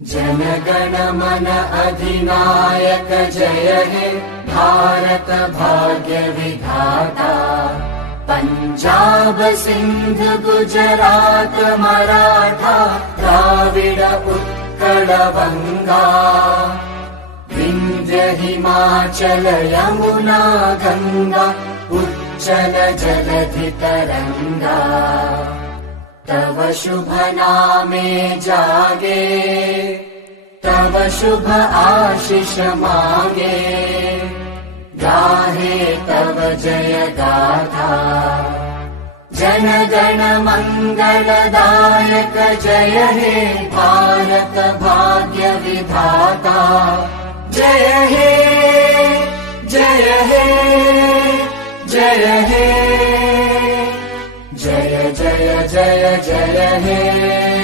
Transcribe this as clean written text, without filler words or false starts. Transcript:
जनगण मन अधिनायक जय हे भारत भाग्य विधाता। पंजाब सिंध गुजरात मराठा द्राविड उत्कल बंगा। विंध्य हिमाचल यमुना गंगा उच्चल जलधि तरंगा। तव शुभ नामे जागे तव शुभ आशीष मागे। गाहे तव जय गाथा जन गण मंगलदायक जय हे भारत भाग्य विधाता। जय हे जय हे जय हे जय जय जय जय हे।